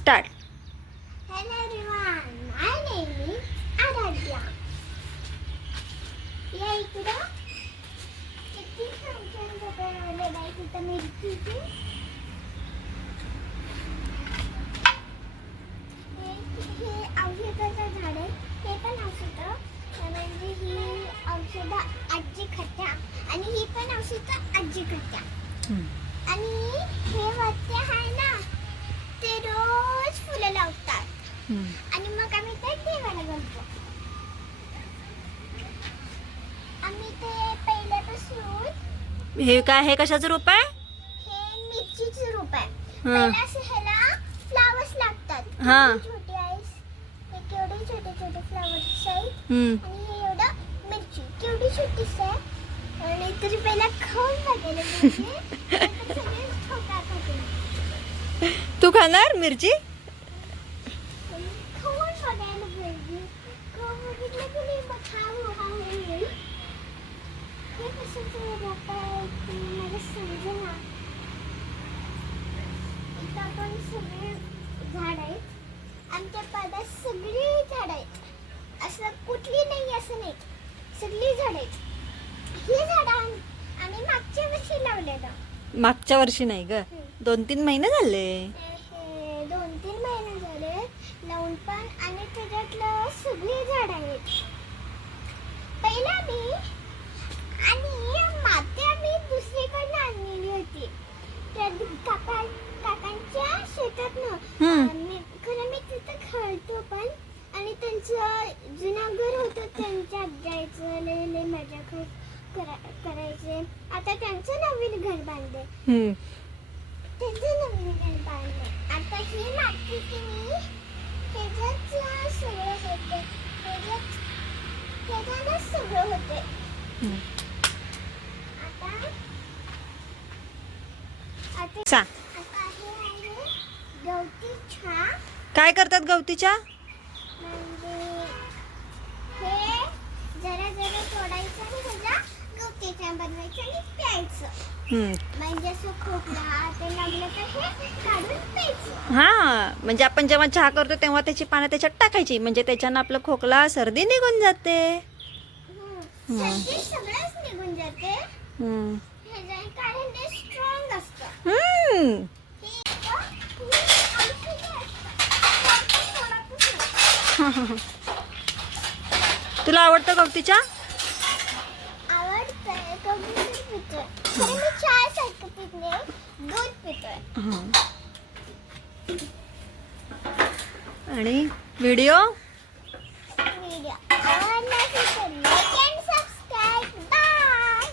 Start. Hello everyone, my name is Aradhya. या इकडं किती छान छान झाडं लावलेलं आहे तिथं मिरचीची. हे औषधाचं झाड आहे. हे पण औषधं म्हणजे ही औषधं आजी खात्या आणि ही पण औषधं आजी खात्या. आणि हे वरती आहे ना ते रोज फुलं लावतात आणि मग आम्ही ते देवाला घालतो. आम्ही ते पहिल्यापासून हे काय, हे कशाचं रूप आहे? हे मिरचीचं रूप आहे. पहिला असं ह्याला फ्लावर्स लागतात. हा. छोटे आईस हे केवढे छोटे छोटे फ्लावर्स आहेत आणि हे एवढं मिरची केवढी छोटीच आहे. आणि तरी पहिला खाऊन बघायला पाहिजे. नाहीतर सगळे ठोका खातील. तू खाणार मिरची? खाऊन बघायला पाहिजे. खाऊन बघितलं की नाही मग खाऊ हा होईल. हे कशाचं रोप आहे ते मला समजेना. इथं पण सगळे झाड आहेत. आमच्या पाड्यात सगळी झाड आहेत. असं कुठली नाही असं नाही, सगळी झाड आहेत. ही झाडं आम्ही मागच्या वर्षी लावलेलं. मागच्या वर्षी नाही ग, 2-3 महिने झाले. 2-3 महिने झाले लावून पण. आणि त्याच्यातलं सगळी झाड आहेत. पहिला मी आणि माती आम्ही दुसरीकडनं आणलेली होती त्या काकांच्या शेतातनं. खरं मी तिथं खेळतो पण. आणि त्यांचं जुनं घर होतं, त्यांच्या जायचं लय मजा करायचे. आता त्यांचं नवीन घर बांधले. त्यांचं नवीन घर बांधले. आता ही माती की मी ह्याच्यात सगळं होते, ह्याच्यातच सगळं होते. आता सांग, हे आहे गवती चहा. काय करतात गवतीच्या? म्हणजे हे जरा जरा तोडायचं आणि ह्याला गवती चहा बनवायचं आणि प्यायचं. म्हणजे असं खोकला ते लागलं तर हे काढून प्यायचं. हा, म्हणजे आपण जेव्हा चहा करतो तेव्हा त्याची पानं त्याच्यात टाकायची, म्हणजे त्याच्यानं आपलं खोकला सर्दी निघून जाते. सर्दी सगळंच निघून जाते. कारण ते स्ट्रॉंग असतं. तुला आवडतं गवतीच्या? आवडतंय, कबूतर पितोय. खरं मी चहासारखं पित नाही, दूध पितोय. आणि व्हिडिओ आवडला असेल तर लाईक अँड सबस्क्राईब. बाय.